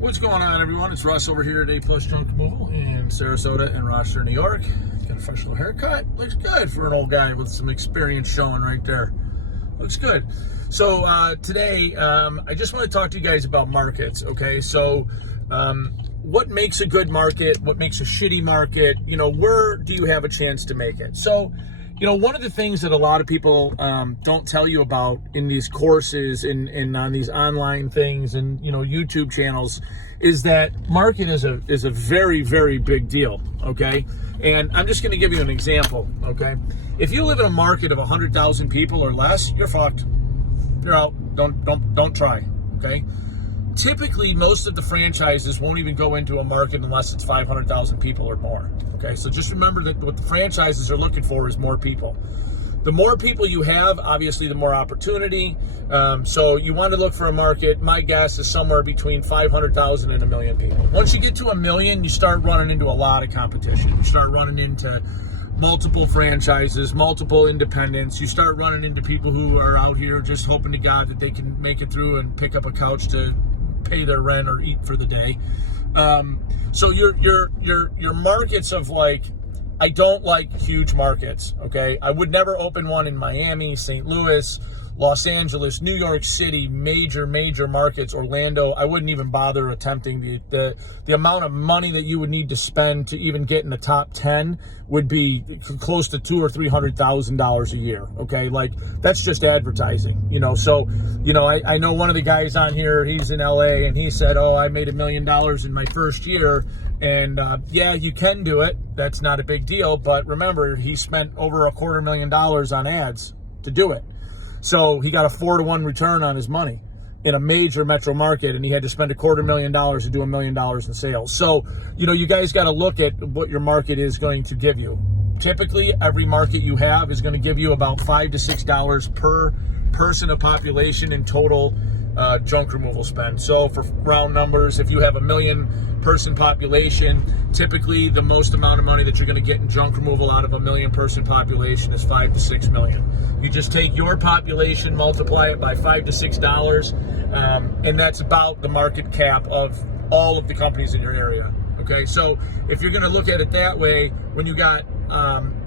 What's going on, everyone? It's Russ over here at A Plus Junk Removal in Sarasota and Rochester, New York. Got a fresh little haircut. Looks good for an old guy with some experience showing right there. Looks good. So today, I just want to talk to you guys about markets, okay? So what makes a good market? What makes a shitty market? You know, where do you have a chance to make it? So, you know, one of the things that a lot of people don't tell you about in these courses and on these online things and, you know, YouTube channels is that market is a very, very big deal, okay? And I'm just going to give you an example, okay? If you live in a market of 100,000 people or less, you're fucked. You're out. Don't try, okay? Typically, most of the franchises won't even go into a market unless it's 500,000 people or more. Okay, so just remember that what the franchises are looking for is more people. The more people you have, obviously, the more opportunity. So you want to look for a market. My guess is somewhere between 500,000 and 1 million people. Once you get to 1 million, you start running into a lot of competition. You start running into multiple franchises, multiple independents. You start running into people who are out here just hoping to God that they can make it through and pick up a couch to pay their rent or eat for the day. So your markets of, like, I don't like huge markets, okay? I would never open one in Miami, St. Louis, Los Angeles, New York City, major markets, Orlando. I wouldn't even bother attempting. The amount of money that you would need to spend to even get in the top 10 would be close to $200,000 or $300,000 a year, okay? Like, that's just advertising, you know? So, you know, I know one of the guys on here, he's in LA, and he said, oh, I made $1 million in my first year. And yeah, you can do it. That's not a big deal. But remember, he spent over $250,000 on ads to do it. So he got a 4-to-1 return on his money in a major metro market, and he had to spend $250,000 to do $1 million in sales. So, you know, you guys got to look at what your market is going to give you. Typically, every market you have is going to give you about $5 to $6 per person of population in total junk removal spend. So for round numbers, if you have 1 million person population, typically the most amount of money that you're going to get in junk removal out of 1 million person population is $5 to $6 million. You just take your population, multiply it by $5 to $6, and that's about the market cap of all of the companies in your area. Okay, so if you're going to look at it that way, when you got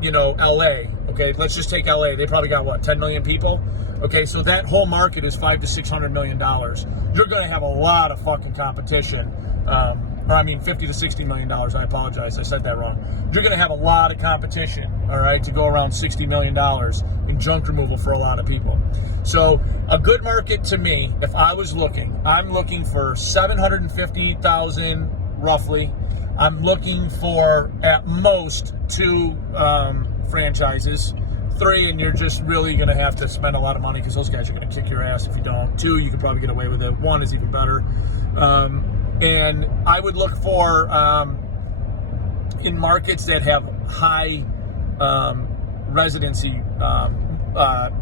you know, LA, okay, let's just take LA. They probably got, what, 10 million people? Okay, so that whole market is $500 to $600 million. You're going to have a lot of fucking competition. Or I mean, $50 to $60 million. I apologize, I said that wrong. You're going to have a lot of competition, all right, to go around $60 million in junk removal for a lot of people. So a good market to me, if I was looking, I'm looking for 750,000 roughly. I'm looking for at most 2 franchises. 3, and you're just really going to have to spend a lot of money because those guys are going to kick your ass if you don't. 2, you could probably get away with it. 1 is even better. And I would look for in markets that have high residency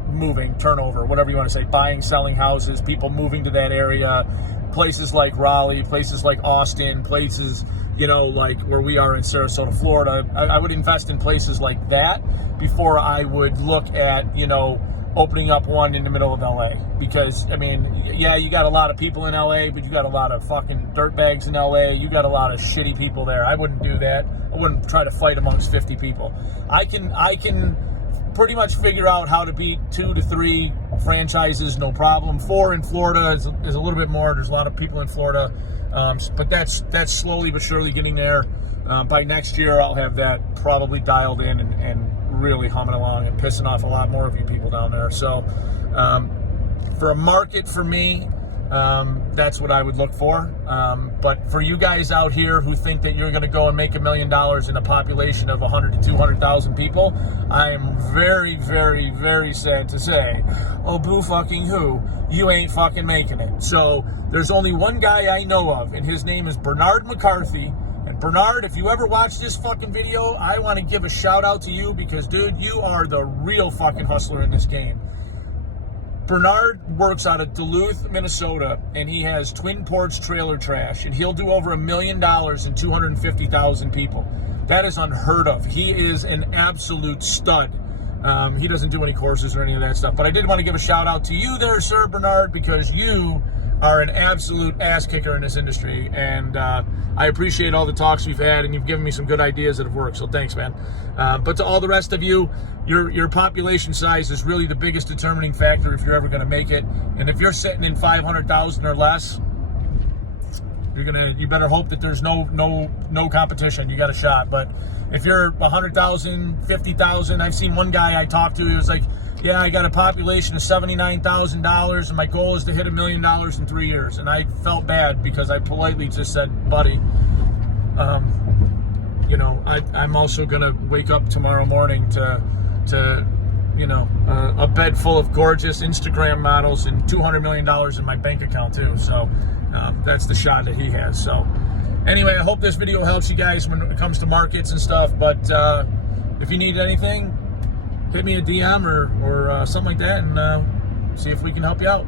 moving, turnover, whatever you want to say, buying, selling houses, people moving to that area, places like Raleigh, places like Austin, places, you know, like where we are in Sarasota, Florida. I would invest in places like that before I would look at, you know, opening up one in the middle of LA. Because, I mean, yeah, you got a lot of people in LA, but you got a lot of fucking dirtbags in LA. You got a lot of shitty people there. I wouldn't do that. I wouldn't try to fight amongst 50 people. I can pretty much figure out how to beat 2 to 3 franchises, no problem. 4 in Florida is a little bit more. There's a lot of people in Florida. But that's slowly but surely getting there. By next year, I'll have that probably dialed in and really humming along and pissing off a lot more of you people down there. So for a market for me, that's what I would look for. But for you guys out here who think that you're going to go and make $1 million in a population of 100 to 200,000 people, I am very, very, very sad to say, oh, boo fucking who, you ain't fucking making it. So there's only one guy I know of, and his name is Bernard McCarthy. And Bernard, if you ever watch this fucking video, I want to give a shout out to you because, dude, you are the real fucking hustler in this game. Bernard works out of Duluth, Minnesota, and he has Twin Ports Trailer Trash, and he'll do over $1 million in 250,000 people. That is unheard of. He is an absolute stud. He doesn't do any courses or any of that stuff. But I did want to give a shout out to you there, Sir Bernard, because you are an absolute ass kicker in this industry, and I appreciate all the talks we've had, and you've given me some good ideas that have worked, so thanks, man. But to all the rest of you, your population size is really the biggest determining factor if you're ever going to make it. And if you're sitting in 500,000 or less, you better hope that there's no competition. You got a shot. But if you're 100,000, 50,000, I've seen one guy I talked to, he was like, yeah, I got a population of $79,000 and my goal is to hit $1 million in 3 years. And I felt bad because I politely just said, buddy, you know, I'm also going to wake up tomorrow morning to you know, a bed full of gorgeous Instagram models and $200 million in my bank account too. So that's the shot that he has. So anyway, I hope this video helps you guys when it comes to markets and stuff. But if you need anything, hit me a DM or something like that, and see if we can help you out.